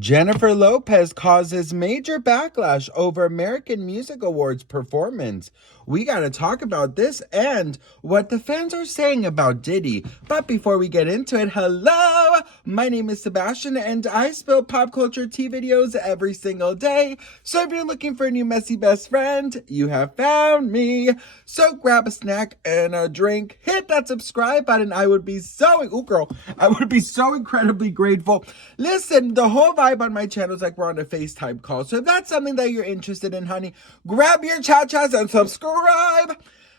Jennifer Lopez causes major backlash over American Music Awards performance. We got to talk about this and what the fans are saying about Diddy. But before we get into it, hello! My name is Sebastian and I spill pop culture tea videos every single day. So if you're looking for a new messy best friend, you have found me. So grab a snack and a drink, hit that subscribe button. I would be so incredibly grateful. Listen, the whole vibe on my channel is like we're on a FaceTime call. So if that's something that you're interested in, honey, grab your cha-chas and subscribe.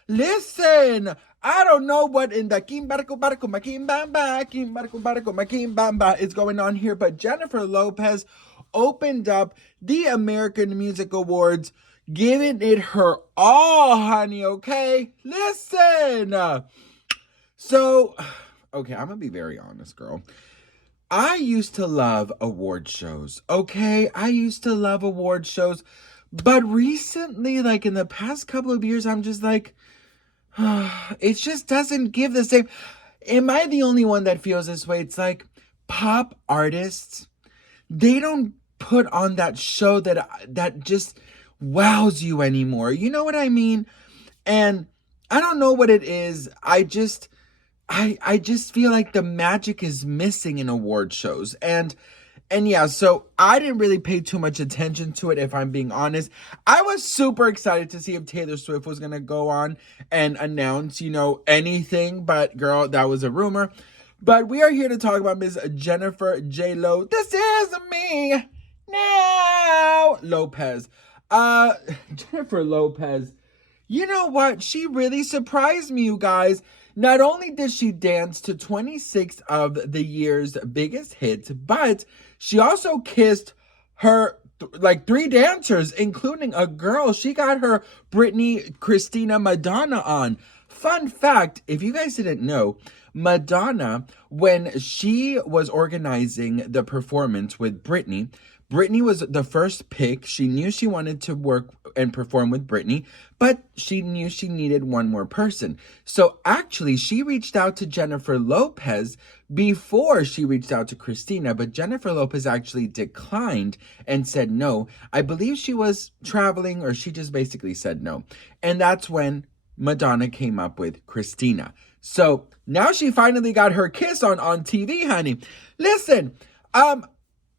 Listen, I don't know what in the is going on here, but Jennifer Lopez opened up the American Music Awards, giving it her all, honey, okay? Listen. So, okay, I'm gonna be very honest, girl. I used to love award shows, okay? I used to love award shows, but recently, like in the past couple of years, I'm just like, it just doesn't give the same. Am I the only one that feels this way? It's like pop artists, they don't put on that show that just wows you anymore. You know what I mean? And I don't know what it is. I just feel like the magic is missing in award shows. And yeah, so I didn't really pay too much attention to it, if I'm being honest. I was super excited to see if Taylor Swift was going to go on and announce, anything. But girl, that was a rumor. But we are here to talk about Ms. Jennifer J. Lo. This is me now. Lopez. Jennifer Lopez. You know what? She really surprised me, you guys. Not only did she dance to 26 of the year's biggest hits, but she also kissed her three dancers, including a girl. She got her Britney, Christina, Madonna on. Fun fact, if you guys didn't know, Madonna, when she was organizing the performance with Britney was the first pick. She knew she wanted to work and perform with Britney, but she knew she needed one more person. So actually, she reached out to Jennifer Lopez before she reached out to Christina, but Jennifer Lopez actually declined and said no. I believe she was traveling, or she just basically said no. And that's when Madonna came up with Christina. So now she finally got her kiss on TV, honey. Listen,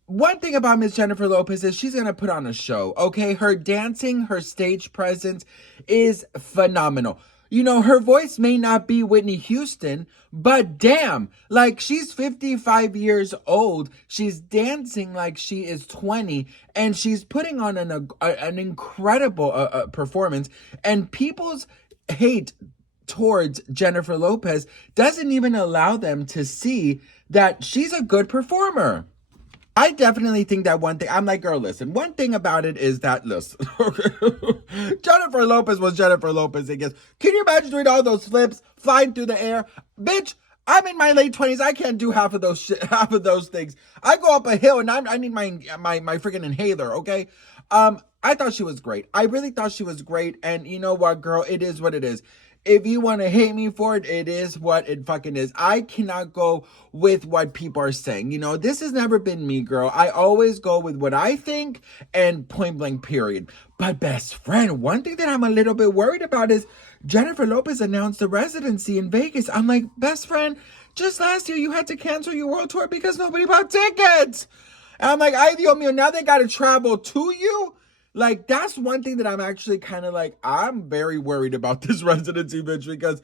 one thing about Miss Jennifer Lopez is she's going to put on a show, okay? Her dancing, her stage presence is phenomenal. Her voice may not be Whitney Houston, but damn, she's 55 years old. She's dancing like she is 20, and she's putting on an incredible performance. And people's hate towards Jennifer Lopez doesn't even allow them to see that she's a good performer. I definitely think that one thing, I'm like, girl, listen, one thing about it is that, listen, Jennifer Lopez was Jennifer Lopez, I guess. Can you imagine doing all those flips, flying through the air? Bitch, I'm in my late 20s. I can't do half of those things. I go up a hill and I need my freaking inhaler, okay? I thought she was great. I really thought she was great. And you know what, girl? It is what it is. If you want to hate me for it, it is what it fucking is. I cannot go with what people are saying. This has never been me, girl. I always go with what I think and point blank, period. But best friend, one thing that I'm a little bit worried about is Jennifer Lopez announced the residency in Vegas. I'm like, best friend, just last year you had to cancel your world tour because nobody bought tickets. And I'm like, ay, Dios mío, now they got to travel to you? That's one thing that I'm actually kind of I'm very worried about this residency, bitch, because,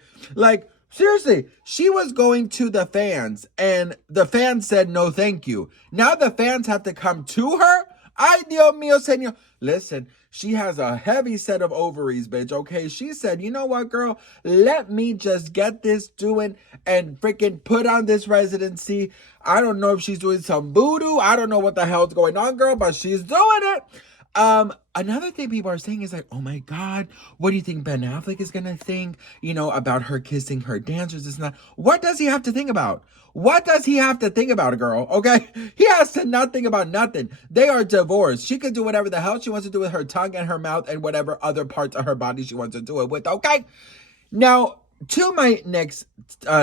seriously, she was going to the fans, and the fans said no thank you. Now the fans have to come to her? Ay, Dios mío, señor. Listen, she has a heavy set of ovaries, bitch, okay? She said, you know what, girl? Let me just get this doing and freaking put on this residency. I don't know if she's doing some voodoo. I don't know what the hell's going on, girl, but she's doing it. Another thing people are saying is oh my God, what do you think Ben Affleck is gonna think, about her kissing her dancers? This and that. What does he have to think about? What does he have to think about, a girl? Okay? He has to not think about nothing. They are divorced. She can do whatever the hell she wants to do with her tongue and her mouth and whatever other parts of her body she wants to do it with, okay? Now, to my next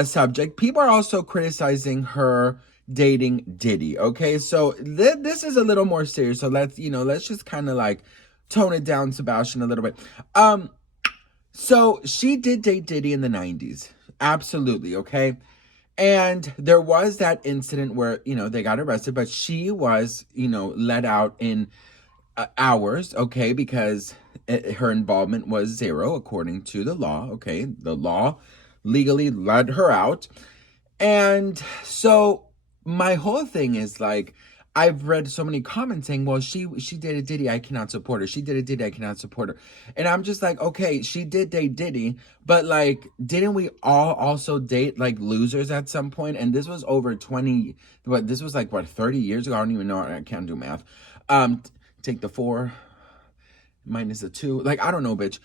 subject, people are also criticizing her dating Diddy. Okay, so this is a little more serious. So let's just kind of like tone it down, Sebastian, a little bit. So she did date Diddy in the 90s. Absolutely, okay? And there was that incident where, they got arrested, but she was, let out in hours, okay? Because her involvement was zero, according to the law, okay? The law legally let her out. And so my whole thing is like, I've read so many comments saying, well, she dated Diddy, I cannot support her. She did a Diddy, I cannot support her. And I'm just like, okay, she did date Diddy, but like, didn't we all also date like losers at some point? And this was over 30 years ago? I don't even know, I can't do math. Take the 4 minus the 2, like, I don't know, bitch.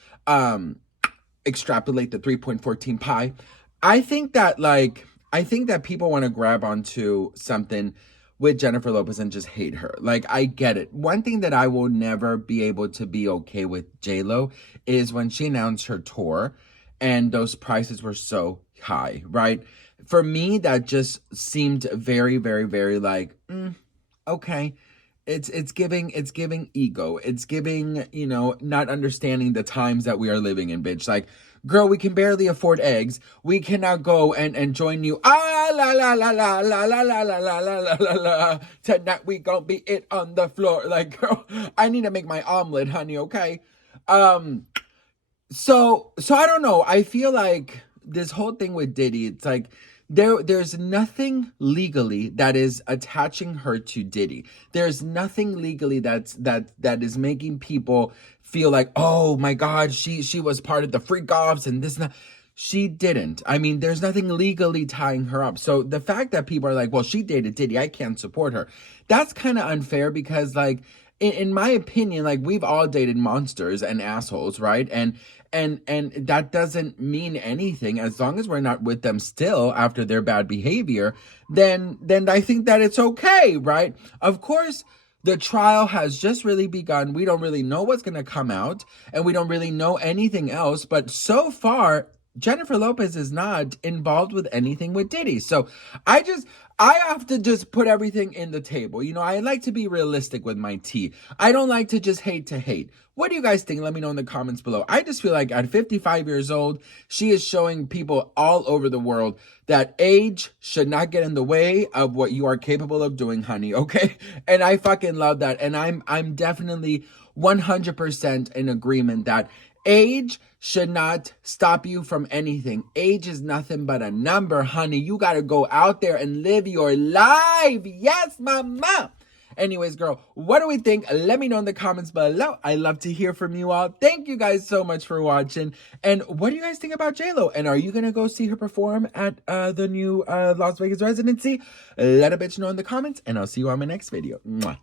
Extrapolate the 3.14 pi. I think that people want to grab onto something with Jennifer Lopez and just hate her. Like, I get it. One thing that I will never be able to be okay with J-Lo is when she announced her tour and those prices were so high, right? For me, that just seemed very, very, very like, okay. It's giving ego. It's giving, not understanding the times that we are living in, bitch. Like, girl, we can barely afford eggs. We cannot go and join you. Ah, la, la, la, la, la, la, la, la, la, la, la, la. Tonight we gon' be it on the floor. Like, girl, I need to make my omelet, honey, okay? So I don't know. I feel like this whole thing with Diddy, it's like there's nothing legally that is attaching her to Diddy. There's nothing legally that is making people feel like, oh my God, she was part of the freak offs and this and that. She didn't. I mean, there's nothing legally tying her up. So the fact that people are like, well, she dated Diddy, I can't support her. That's kind of unfair because like, in my opinion, like we've all dated monsters and assholes, right? And that doesn't mean anything as long as we're not with them still after their bad behavior. Then I think that it's okay, right? Of course, the trial has just really begun. We don't really know what's gonna come out, and we don't really know anything else. But so far, Jennifer Lopez is not involved with anything with Diddy. So I have to just put everything in the table. I like to be realistic with my tea. I don't like to just hate to hate. What do you guys think? Let me know in the comments below. I just feel like at 55 years old, she is showing people all over the world that age should not get in the way of what you are capable of doing, honey, okay? And I fucking love that. And I'm definitely 100% in agreement that age should not stop you from anything. Age is nothing but a number, honey. You got to go out there and live your life. Yes, mama. Anyways, girl, what do we think? Let me know in the comments below. I love to hear from you all. Thank you guys so much for watching. And what do you guys think about J-Lo? And are you going to go see her perform at the new Las Vegas residency? Let a bitch know in the comments, and I'll see you on my next video. Mwah.